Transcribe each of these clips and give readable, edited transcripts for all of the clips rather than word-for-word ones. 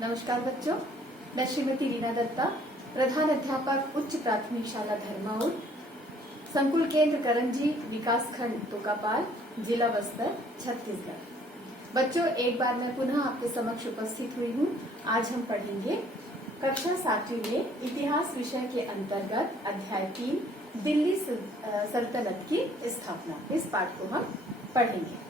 नमस्कार बच्चों, मैं श्रीमती रीना दत्ता, प्रधान अध्यापक उच्च प्राथमिक शाला धर्माउर, संकुल केंद्र करंजी, विकास खंड तोकापाल, जिला बस्तर, छत्तीसगढ़। बच्चों, एक बार मैं पुनः आपके समक्ष उपस्थित हुई हूँ। आज हम पढ़ेंगे कक्षा 7वीं में इतिहास विषय के अंतर्गत अध्याय 3 दिल्ली सल्तनत की स्थापना। इस पाठ को हम पढ़ेंगे।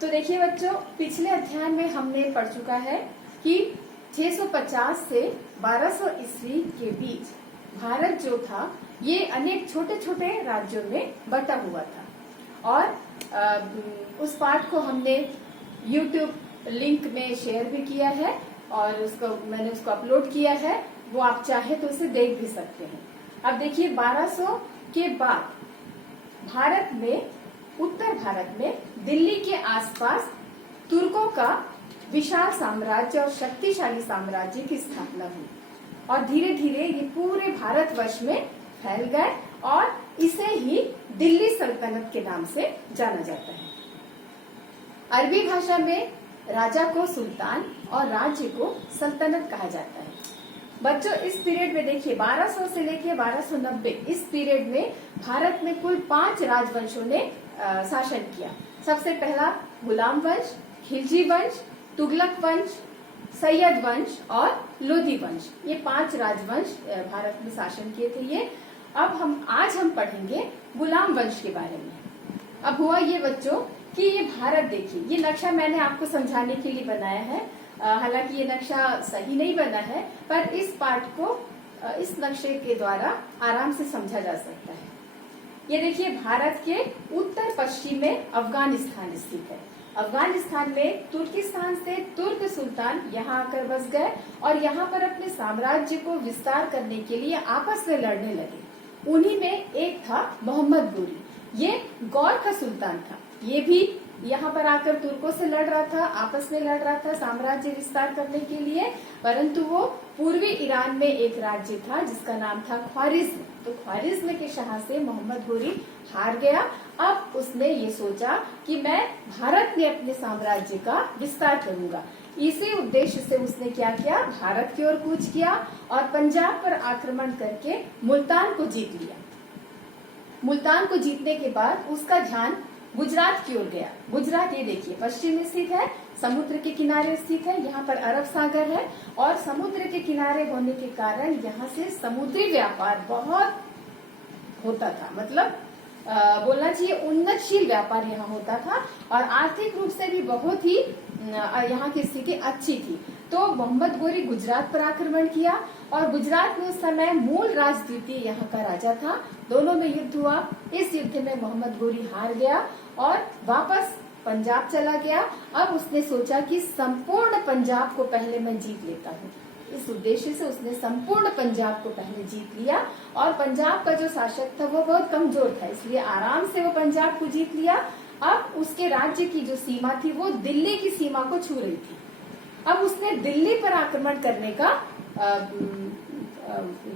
तो देखिए बच्चों, पिछले अध्याय में हमने पढ़ चुका है कि 650 से 1200 ईस्वी के बीच भारत जो था ये अनेक छोटे छोटे राज्यों में बटा हुआ था। और उस पाठ को हमने YouTube लिंक में शेयर भी किया है और मैंने उसको अपलोड किया है। वो आप चाहे तो उसे देख भी सकते हैं। अब देखिए, 1200 के बाद भारत में, उत्तर भारत में दिल्ली के आसपास तुर्कों का विशाल साम्राज्य और शक्तिशाली साम्राज्य की स्थापना हुई और धीरे धीरे ये पूरे भारतवर्ष में फैल गए और इसे ही दिल्ली सल्तनत के नाम से जाना जाता है। अरबी भाषा में राजा को सुल्तान और राज्य को सल्तनत कहा जाता है। बच्चों, इस पीरियड में देखिए 1200 से लेके 1290, इस पीरियड में भारत में कुल 5 राजवंशों ने शासन किया। सबसे पहला गुलाम वंश, खिलजी वंश, तुगलक वंश, सैयद वंश और लोधी वंश। ये 5 राजवंश भारत में शासन किए थे। ये आज हम पढ़ेंगे गुलाम वंश के बारे में। अब हुआ ये बच्चों कि ये भारत, देखिए ये नक्शा मैंने आपको समझाने के लिए बनाया है। हालांकि ये नक्शा सही नहीं बना है, पर इस पाठ को इस नक्शे के द्वारा आराम से समझा जा सकता है। ये देखिए, भारत के उत्तर पश्चिम में अफगानिस्तान स्थित है। अफगानिस्तान में तुर्किस्तान से तुर्क सुल्तान यहाँ आकर बस गए और यहाँ पर अपने साम्राज्य को विस्तार करने के लिए आपस में लड़ने लगे। उन्हीं में एक था मोहम्मद गोरी। ये गौर का सुल्तान था। ये भी यहाँ पर आकर तुर्कों से लड़ रहा था, आपस में लड़ रहा था साम्राज्य विस्तार करने के लिए। परंतु वो पूर्वी ईरान में एक राज्य था जिसका नाम था ख्वारिज्म। तो ख्वारिज्म के शाह से मोहम्मद गोरी हार गया। अब उसने ये सोचा कि मैं भारत में अपने साम्राज्य का विस्तार करूंगा। इसी उद्देश्य से उसने क्या किया, भारत की ओर कूच किया और पंजाब पर आक्रमण करके मुल्तान को जीत लिया। मुल्तान को जीतने के बाद उसका ध्यान गुजरात की ओर गया। गुजरात ये देखिए पश्चिम में स्थित है, समुद्र के किनारे स्थित है। यहाँ पर अरब सागर है और समुद्र के किनारे होने के कारण यहाँ से समुद्री व्यापार बहुत होता था। मतलब बोलना चाहिए उन्नतशील व्यापार यहाँ होता था और आर्थिक रूप से भी बहुत ही यहाँ की स्थिति अच्छी थी। तो मोहम्मद गोरी गुजरात पर आक्रमण किया और गुजरात में उस समय मूल राज द्वितीय यहाँ का राजा था। दोनों में युद्ध हुआ। इस युद्ध में मोहम्मद गोरी हार गया और वापस पंजाब चला गया। अब उसने सोचा कि संपूर्ण पंजाब को पहले मैं जीत लेता हूँ। इस उद्देश्य से उसने संपूर्ण पंजाब को पहले जीत लिया और पंजाब का जो शासक था वो बहुत कमजोर था, इसलिए आराम से वो पंजाब को जीत लिया। अब उसके राज्य की जो सीमा थी वो दिल्ली की सीमा को छू रही थी। अब उसने दिल्ली पर आक्रमण करने का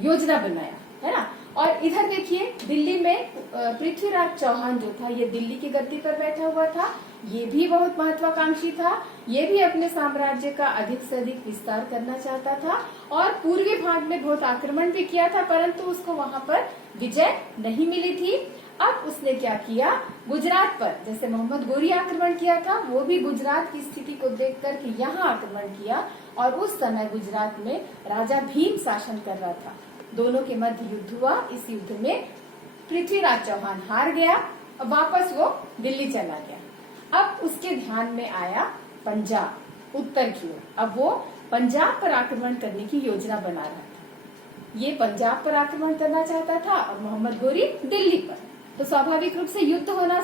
योजना बनाया, है ना। और इधर देखिए, दिल्ली में पृथ्वीराज चौहान जो था ये दिल्ली की गद्दी पर बैठा हुआ था। ये भी बहुत महत्वाकांक्षी था। ये भी अपने साम्राज्य का अधिक से अधिक विस्तार करना चाहता था और पूर्वी भाग में बहुत आक्रमण भी किया था, परंतु उसको वहां पर विजय नहीं मिली थी। अब उसने क्या किया, गुजरात पर जैसे मोहम्मद गोरी आक्रमण किया था, वो भी गुजरात की स्थिति को देख कर के यहाँ आक्रमण किया और उस समय गुजरात में राजा भीम शासन कर रहा था। दोनों के मध्य युद्ध हुआ। इस युद्ध में पृथ्वीराज चौहान हार गया और वापस वो दिल्ली चला गया। अब उसके ध्यान में आया पंजाब, उत्तर की ओर। अब वो पंजाब पर आक्रमण करने की योजना बना रहा था। ये पंजाब पर आक्रमण करना चाहता था और मोहम्मद गोरी दिल्ली पर। तो स्वाभाविक रूप से युद्ध होना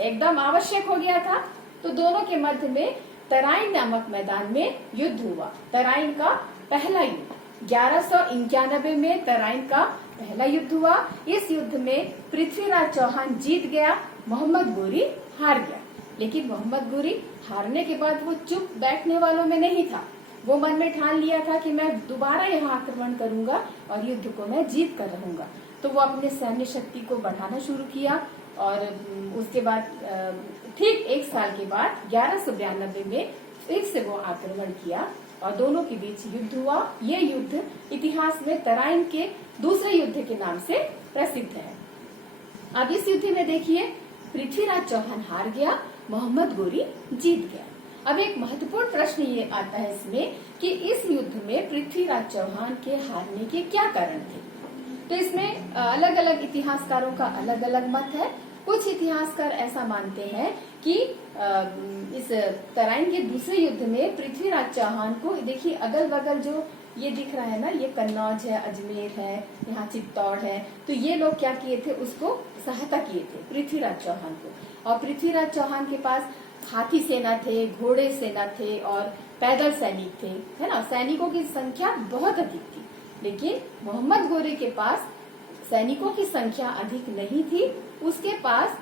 एकदम आवश्यक हो गया था। तो दोनों के मध्य में तराइन नामक मैदान में युद्ध हुआ। तराइन का पहला युद्ध 1191 में तराइन का पहला युद्ध हुआ। इस युद्ध में पृथ्वीराज चौहान जीत गया, मोहम्मद गोरी हार गया। लेकिन मोहम्मद गोरी हारने के बाद वो चुप बैठने वालों में नहीं था। वो मन में ठान लिया था कि मैं दोबारा यहाँ आक्रमण करूंगा और युद्ध को मैं जीत कर रहूंगा। तो वो अपने सैन्य शक्ति को बढ़ाना शुरू किया और उसके बाद ठीक 1 साल के बाद 1192 में फिर से वो आक्रमण किया और दोनों के बीच युद्ध हुआ। ये युद्ध इतिहास में तराइन के दूसरे युद्ध के नाम से प्रसिद्ध है। अब इस युद्ध में देखिए, पृथ्वीराज चौहान हार गया, मोहम्मद गोरी जीत गया। अब एक महत्वपूर्ण प्रश्न ये आता है इसमें कि इस युद्ध में पृथ्वीराज चौहान के हारने के क्या कारण थे। तो इसमें अलग अलग इतिहासकारों का अलग अलग मत है। कुछ इतिहासकार ऐसा मानते हैं कि इस तराइन के दूसरे युद्ध में पृथ्वीराज चौहान को, देखिए अगल बगल जो ये दिख रहा है ना, ये कन्नौज है, अजमेर है, यहाँ चित्तौड़ है, तो ये लोग क्या किए थे, उसको सहायता किए थे पृथ्वीराज चौहान को। और पृथ्वीराज चौहान के पास हाथी सेना थे, घोड़े सेना थे और पैदल सैनिक थे, है ना। सैनिकों की संख्या बहुत अधिक थी, लेकिन मोहम्मद गोरी के पास सैनिकों की संख्या अधिक नहीं थी। उसके पास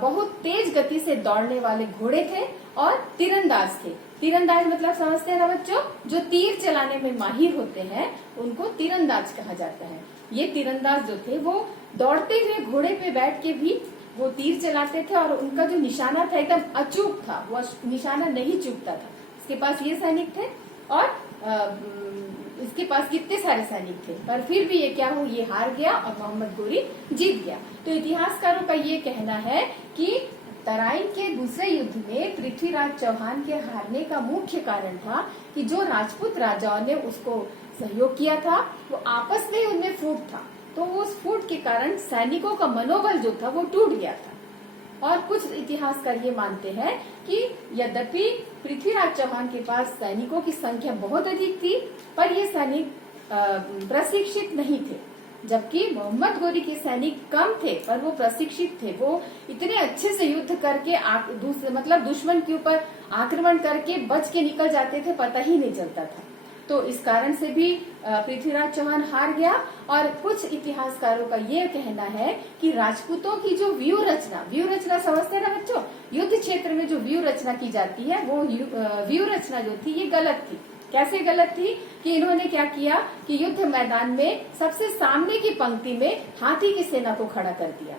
बहुत तेज गति से दौड़ने वाले घोड़े थे और तीरंदाज थे। तीरंदाज मतलब समझते हैं ना बच्चों, जो तीर चलाने में माहिर होते हैं उनको तीरंदाज कहा जाता है। ये तीरंदाज जो थे वो दौड़ते हुए घोड़े पे बैठ के भी वो तीर चलाते थे और उनका जो निशाना था एकदम अचूक था, वो निशाना नहीं चूकता था। इसके पास ये सैनिक थे और इसके पास कितने सारे सैनिक थे, पर फिर भी ये क्या हो, ये हार गया और मोहम्मद गोरी जीत गया। तो इतिहासकारों का ये कहना है कि तराइन के दूसरे युद्ध में पृथ्वीराज चौहान के हारने का मुख्य कारण था कि जो राजपूत राजाओं ने उसको सहयोग किया था वो आपस में उनमें फूट था। तो उस फूट के कारण सैनिकों का मनोबल जो था वो टूट गया था। और कुछ इतिहासकार ये मानते हैं कि यद्यपि पृथ्वीराज चौहान के पास सैनिकों की संख्या बहुत अधिक थी, पर ये सैनिक प्रशिक्षित नहीं थे, जबकि मोहम्मद गोरी के सैनिक कम थे पर वो प्रशिक्षित थे। वो इतने अच्छे से युद्ध करके मतलब दुश्मन के ऊपर आक्रमण करके बच के निकल जाते थे, पता ही नहीं चलता था। तो इस कारण से भी पृथ्वीराज चौहान हार गया। और कुछ इतिहासकारों का ये कहना है कि राजपूतों की जो व्यूह रचना समझते हैं ना बच्चों, युद्ध क्षेत्र में जो व्यूह रचना की जाती है वो व्यूह रचना जो थी ये गलत थी। कैसे गलत थी कि इन्होंने क्या किया कि युद्ध मैदान में सबसे सामने की पंक्ति में हाथी की सेना को खड़ा कर दिया।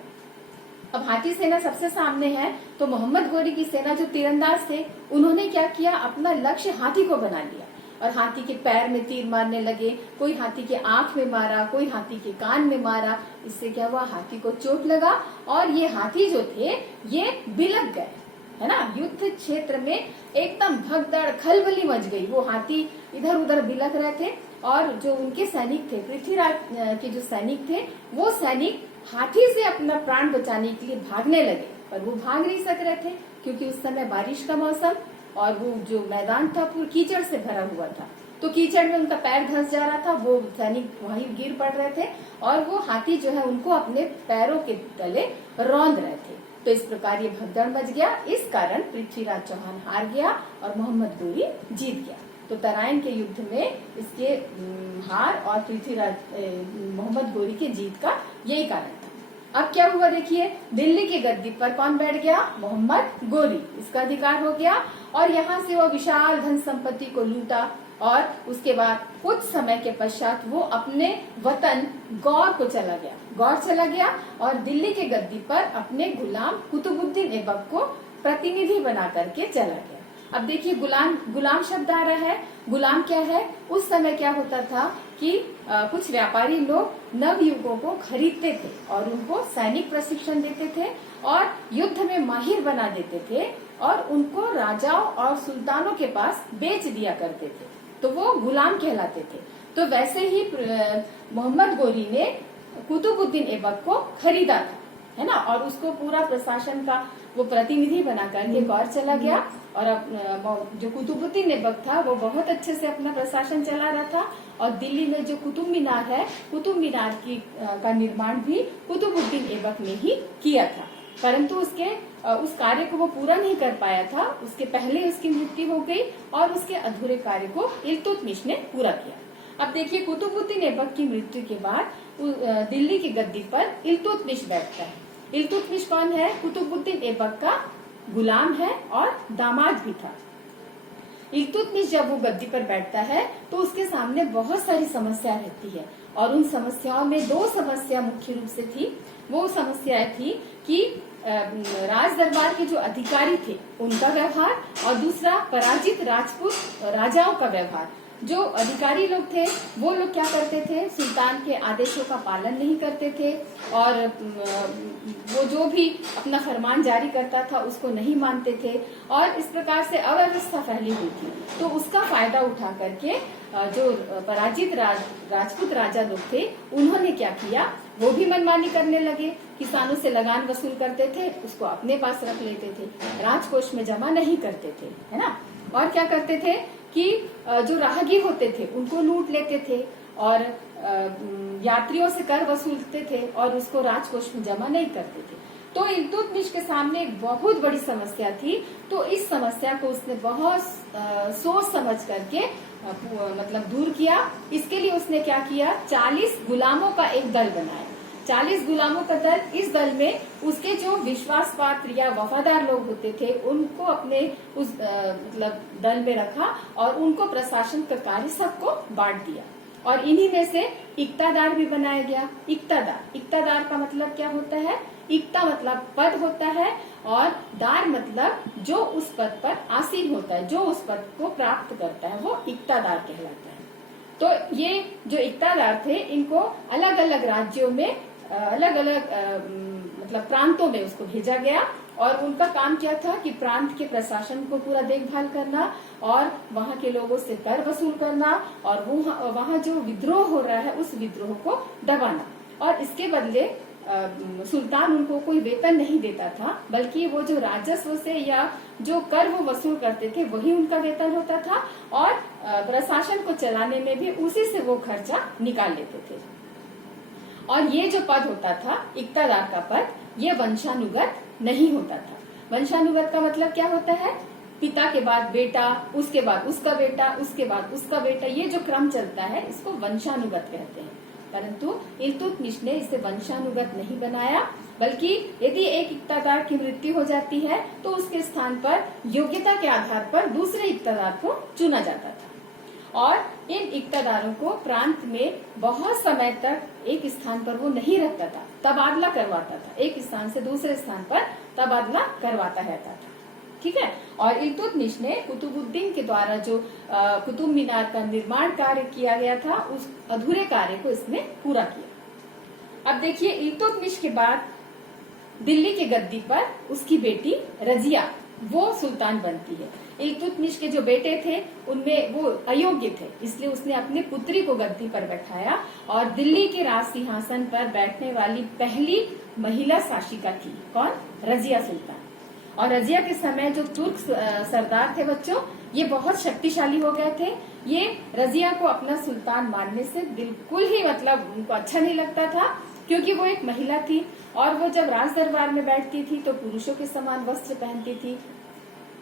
अब हाथी सेना सबसे सामने है, तो मोहम्मद गोरी की सेना जो तीरंदाज थे उन्होंने क्या किया, अपना लक्ष्य हाथी को बना लिया और हाथी के पैर में तीर मारने लगे। कोई हाथी के आंख में मारा, कोई हाथी के कान में मारा। इससे क्या हुआ, हाथी को चोट लगा और ये हाथी जो थे ये बिलक गए, है ना। युद्ध क्षेत्र में एकदम भगदड़ खलबली मच गई। वो हाथी इधर उधर बिलक रहे थे और जो उनके सैनिक थे, पृथ्वीराज के जो सैनिक थे, वो सैनिक हाथी से अपना प्राण बचाने के लिए भागने लगे, पर वो भाग नहीं सक रहे थे क्योंकि उस समय बारिश का मौसम और वो जो मैदान था पूरा कीचड़ से भरा हुआ था। तो कीचड़ में उनका पैर धंस जा रहा था, वो सैनिक वहीं गिर पड़ रहे थे और वो हाथी जो है उनको अपने पैरों के तले रौंद रहे थे। तो इस प्रकार ये भगदड़ मच गया। इस कारण पृथ्वीराज चौहान हार गया और मोहम्मद गोरी जीत गया। तो तराइन के युद्ध में इसके हार और पृथ्वीराज मोहम्मद गोरी के जीत का यही कारण था। अब क्या हुआ देखिए, दिल्ली की गद्दी पर कौन बैठ गया, मोहम्मद गोरी। इसका अधिकार हो गया और यहाँ से वो विशाल धन संपत्ति को लूटा और उसके बाद कुछ समय के पश्चात वो अपने वतन गौर को चला गया। गौर चला गया और दिल्ली के गद्दी पर अपने गुलाम कुतुबुद्दीन ऐबक को प्रतिनिधि बना करके चला गया। अब देखिए गुलाम शब्द आ रहा है। गुलाम क्या है, उस समय क्या होता था कि कुछ व्यापारी लोग नवयुवकों को खरीदते थे और उनको सैनिक प्रशिक्षण देते थे और युद्ध में माहिर बना देते थे और उनको राजाओं और सुल्तानों के पास बेच दिया करते थे, तो वो गुलाम कहलाते थे। तो वैसे ही मोहम्मद गोरी ने कुतुबुद्दीन ऐबक को खरीदा था, है ना, और उसको पूरा प्रशासन का वो प्रतिनिधि बना करके गौर चला गया। और जो कुतुबुद्दीन ऐबक था वो बहुत अच्छे से अपना प्रशासन चला रहा था और दिल्ली में जो कुतुब मीनार है, कुतुब मीनार का निर्माण भी कुतुबुद्दीन ऐबक ने ही किया था, परंतु उस कार्य को वो पूरा नहीं कर पाया था। उसके पहले उसकी मृत्यु हो गई और उसके अधूरे कार्य को इल्तुतमिश ने पूरा किया। अब देखिए, कुतुबुद्दीन ऐबक की मृत्यु के बाद दिल्ली की गद्दी पर इल्तुतमिश बैठता है। इल्तुतमिश कौन है, कुतुबुद्दीन ऐबक का गुलाम है और दामाद भी था। इल्तुतमिश जब वो गद्दी पर बैठता है तो उसके सामने बहुत सारी समस्या रहती है और उन समस्याओं में दो समस्या मुख्य रूप से थी। वो समस्या थी कि राज दरबार के जो अधिकारी थे उनका व्यवहार, और दूसरा पराजित राजपूत राजाओं का व्यवहार। जो अधिकारी लोग थे वो लोग क्या करते थे, सुल्तान के आदेशों का पालन नहीं करते थे, और वो जो भी अपना फरमान जारी करता था उसको नहीं मानते थे, और इस प्रकार से अव्यवस्था फैली हुई थी। तो उसका फायदा उठा करके जो पराजित राजपूत राजा लोग थे उन्होंने क्या किया, वो भी मनमानी करने लगे। किसानों से लगान वसूल करते थे, उसको अपने पास रख लेते थे, राजकोष में जमा नहीं करते थे, है ना। और क्या करते थे कि जो राहगीर होते थे उनको लूट लेते थे, और यात्रियों से कर वसूलते थे और उसको राजकोष में जमा नहीं करते थे। तो इल्तुतमिश के सामने एक बहुत बड़ी समस्या थी। तो इस समस्या को उसने बहुत सोच समझ करके मतलब दूर किया। इसके लिए उसने क्या किया, 40 गुलामों का एक दल बनाया। 40 गुलामों का दल, इस दल में उसके जो विश्वास पात्र या वफादार लोग होते थे उनको अपने उस मतलब दल में रखा, और उनको प्रशासन का कार्य सबको बांट दिया। और इन्हीं में से इक्तादार भी बनाया गया। इक्तादार का मतलब क्या होता है, इक्ता मतलब पद होता है, और दार मतलब जो उस पद पर आसीन होता है, जो उस पद को प्राप्त करता है, वो इक्तादार कहलाता है। तो ये जो इक्तादार थे इनको अलग अलग राज्यों में अलग अलग मतलब प्रांतों में उसको भेजा गया, और उनका काम क्या था कि प्रांत के प्रशासन को पूरा देखभाल करना, और वहाँ के लोगों से कर वसूल करना, और वहाँ जो विद्रोह हो रहा है उस विद्रोह को दबाना। और इसके बदले सुल्तान उनको कोई वेतन नहीं देता था, बल्कि वो जो राजस्व से या जो कर वो वसूल करते थे वही उनका वेतन होता था, और प्रशासन को चलाने में भी उसी से वो खर्चा निकाल लेते थे। और ये जो पद होता था इक्तादार का पद, ये वंशानुगत नहीं होता था। वंशानुगत का मतलब क्या होता है, पिता के बाद बेटा, उसके बाद उसका बेटा, उसके बाद उसका बेटा, ये जो क्रम चलता है इसको वंशानुगत कहते हैं। परंतु इल्तुतमिश ने इसे वंशानुगत नहीं बनाया, बल्कि यदि एक इक्तादार की मृत्यु हो जाती है तो उसके स्थान पर योग्यता के आधार पर दूसरे इक्तादार को चुना जाता था, और इन इक्तादारों को प्रांत में बहुत समय तक एक स्थान पर वो नहीं रखता था, तबादला करवाता था, एक स्थान से दूसरे स्थान पर तबादला करवाता रहता था। ठीक है। और इल्तुतमिश ने कुतुबुद्दीन के द्वारा जो कुतुब मीनार का निर्माण कार्य किया गया था, उस अधूरे कार्य को इसने पूरा किया। अब देखिए, इल्तुतमिश के बाद दिल्ली के गद्दी पर उसकी बेटी रजिया वो सुल्तान बनती है। इल्तुतमिश के जो बेटे थे उनमें वो अयोग्य थे, इसलिए उसने अपनी पुत्री को गद्दी पर बैठाया, और दिल्ली के राज सिंहासन पर बैठने वाली पहली महिला शासिका थी कौन, रजिया सुल्तान। और रजिया के समय जो तुर्क सरदार थे बच्चों, ये बहुत शक्तिशाली हो गए थे। ये रजिया को अपना सुल्तान मानने से बिल्कुल ही मतलब उनको अच्छा नहीं लगता था, क्योंकि वो एक महिला थी, और वो जब राज दरबार में बैठती थी तो पुरुषों के समान वस्त्र पहनती थी,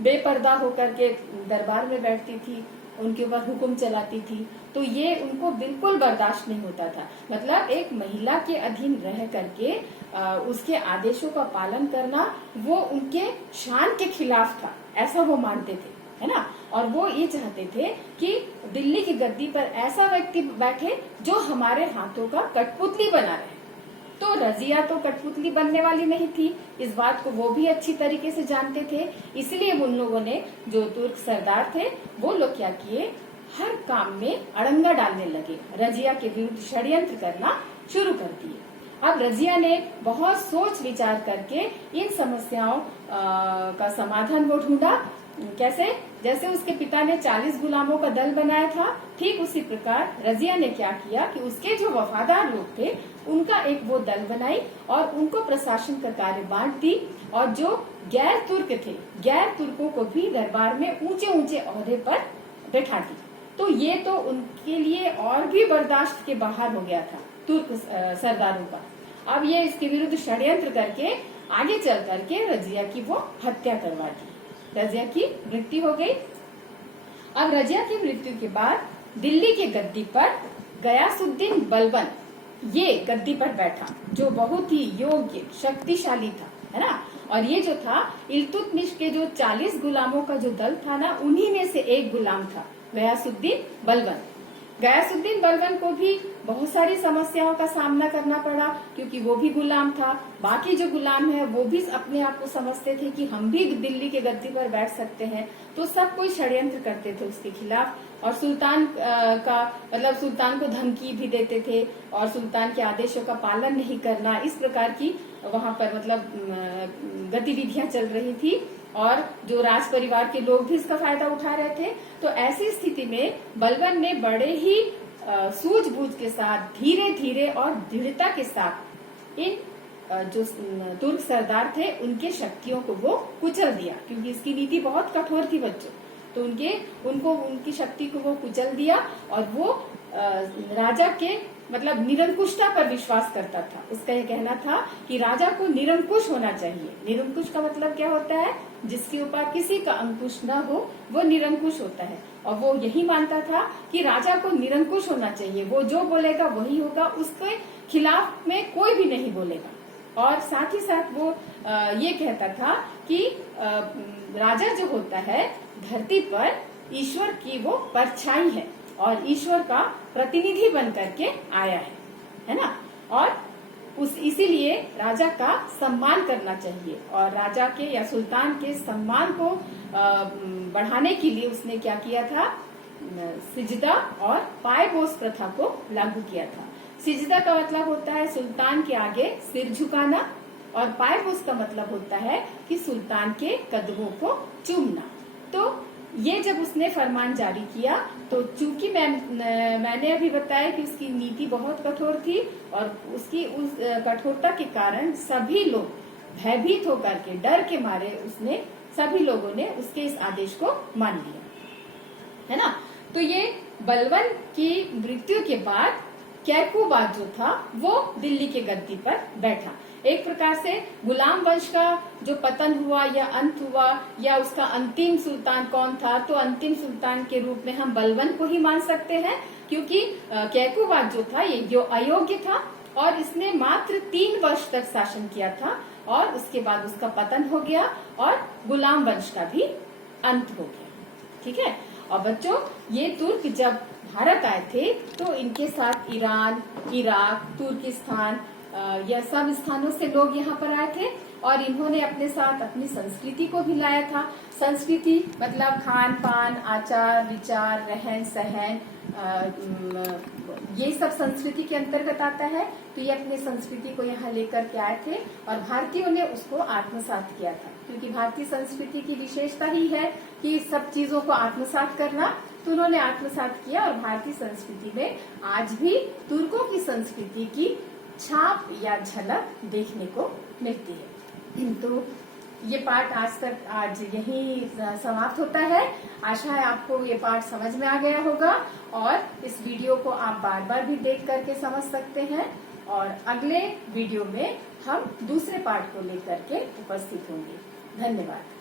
बेपर्दा होकर के दरबार में बैठती थी, उनके ऊपर हुक्म चलाती थी। तो ये उनको बिल्कुल बर्दाश्त नहीं होता था। मतलब एक महिला के अधीन रह करके उसके आदेशों का पालन करना वो उनके शान के खिलाफ था, ऐसा वो मानते थे, है ना। और वो ये चाहते थे कि दिल्ली की गद्दी पर ऐसा व्यक्ति बैठे जो हमारे हाथों का कठपुतली बना रहे। तो रजिया तो कठपुतली बनने वाली नहीं थी, इस बात को वो भी अच्छी तरीके से जानते थे। इसलिए उन लोगों ने, जो तुर्क सरदार थे, वो लोग क्या किए, हर काम में अड़ंगा डालने लगे, रजिया के विरुद्ध षड्यंत्र करना शुरू कर दिए। अब रजिया ने बहुत सोच विचार करके इन समस्याओं का समाधान वो ढूंढा। कैसे, जैसे उसके पिता ने 40 गुलामों का दल बनाया था, ठीक उसी प्रकार रजिया ने क्या किया कि उसके जो वफादार लोग थे उनका एक वो दल बनाई, और उनको प्रशासन का कार्य बांट दी, और जो गैर तुर्क थे, गैर तुर्कों को भी दरबार में ऊंचे ऊंचे ओहदे पर बैठा दी। तो ये तो उनके लिए और भी बर्दाश्त के बाहर हो गया था तुर्क सरदारों का। अब ये इसके विरुद्ध षड्यंत्र करके आगे चल करके रजिया की वो हत्या करवा दी। रजिया की मृत्यु हो गई। अब रजिया की मृत्यु के बाद दिल्ली के गद्दी पर गयासुद्दीन बलबन ये गद्दी पर बैठा, जो बहुत ही योग्य शक्तिशाली था, है ना। और ये जो था इल्तुतमिश के जो 40 गुलामों का जो दल था ना, उन्हीं में से एक गुलाम था गयासुद्दीन बलबन। गयासुद्दीन बलबन को भी बहुत सारी समस्याओं का सामना करना पड़ा, क्योंकि वो भी गुलाम था। बाकी जो गुलाम है वो भी अपने आप को समझते थे कि हम भी दिल्ली के गद्दी पर बैठ सकते हैं। तो सब कोई षड्यंत्र करते थे उसके खिलाफ, और सुल्तान का मतलब सुल्तान को धमकी भी देते थे, और सुल्तान के आदेशों का पालन नहीं करना, इस प्रकार की वहां पर मतलब गतिविधियां चल रही थी। और जो राज परिवार के लोग भी इसका फायदा उठा रहे थे। तो ऐसी स्थिति में बलबन ने बड़े ही सूझबूझ के साथ, धीरे धीरे और दृढ़ता के साथ इन जो तुर्क सरदार थे उनके शक्तियों को वो कुचल दिया, क्योंकि इसकी नीति बहुत कठोर थी बच्चों। तो उनकी शक्ति को वो कुचल दिया, और वो राजा के मतलब निरंकुशता पर विश्वास करता था। उसका यह कहना था कि राजा को निरंकुश होना चाहिए। निरंकुश का मतलब क्या होता है? जिसके ऊपर किसी का अंकुश न हो वो निरंकुश होता है। और वो यही मानता था कि राजा को निरंकुश होना चाहिए, वो जो बोलेगा वही होगा, उसके खिलाफ में कोई भी नहीं बोलेगा। और साथ ही साथ वो ये कहता था कि राजा जो होता है धरती पर ईश्वर की वो परछाई है, और ईश्वर का प्रतिनिधि बन करके आया है ना। और इसीलिए राजा का सम्मान करना चाहिए, और राजा के या सुल्तान के सम्मान को बढ़ाने के लिए उसने क्या किया था? सिजदा और पायपोस प्रथा को लागू किया था। सिजदा का मतलब होता है सुल्तान के आगे सिर झुकाना, और पायपोस का मतलब होता है कि सुल्तान के कदमों को चूमना। तो ये जब उसने फरमान जारी किया, तो चूंकि मैंने अभी बताया कि उसकी नीति बहुत कठोर थी, और उसकी उस कठोरता के कारण सभी लोग भयभीत होकर के, डर के मारे सभी लोगों ने उसके इस आदेश को मान लिया, है ना। तो ये बलबन की मृत्यु के बाद कैकुबाद जो था वो दिल्ली के गद्दी पर बैठा। एक प्रकार से गुलाम वंश का जो पतन हुआ या अंत हुआ, या उसका अंतिम सुल्तान कौन था, तो अंतिम सुल्तान के रूप में हम बलबन को ही मान सकते हैं, क्योंकि कैकुबाद जो था ये जो अयोग्य था, और इसने मात्र 3 वर्ष तक शासन किया था, और उसके बाद उसका पतन हो गया और गुलाम वंश का भी अंत हो गया। ठीक है। और बच्चों, ये तुर्क जब भारत आए थे तो इनके साथ ईरान, इराक, तुर्किस्तान, यह सब स्थानों से लोग यहाँ पर आए थे, और इन्होंने अपने साथ अपनी संस्कृति को भी लाया था। संस्कृति मतलब खान पान, आचार विचार, रहन सहन, ये सब संस्कृति के अंतर्गत आता है। तो ये अपनी संस्कृति को यहाँ लेकर के आए थे, और भारतीयों ने उसको आत्मसात किया था, क्योंकि भारतीय संस्कृति की विशेषता ही है कि सब चीजों को आत्मसात करना। तो उन्होंने आत्मसात किया, और भारतीय संस्कृति में आज भी तुर्कों की संस्कृति की छाप या झलक देखने को मिलती है। तो ये पाठ आज यही समाप्त होता है। आशा है आपको ये पाठ समझ में आ गया होगा, और इस वीडियो को आप बार बार भी देख करके समझ सकते हैं। और अगले वीडियो में हम दूसरे पाठ को लेकर के उपस्थित होंगे। धन्यवाद।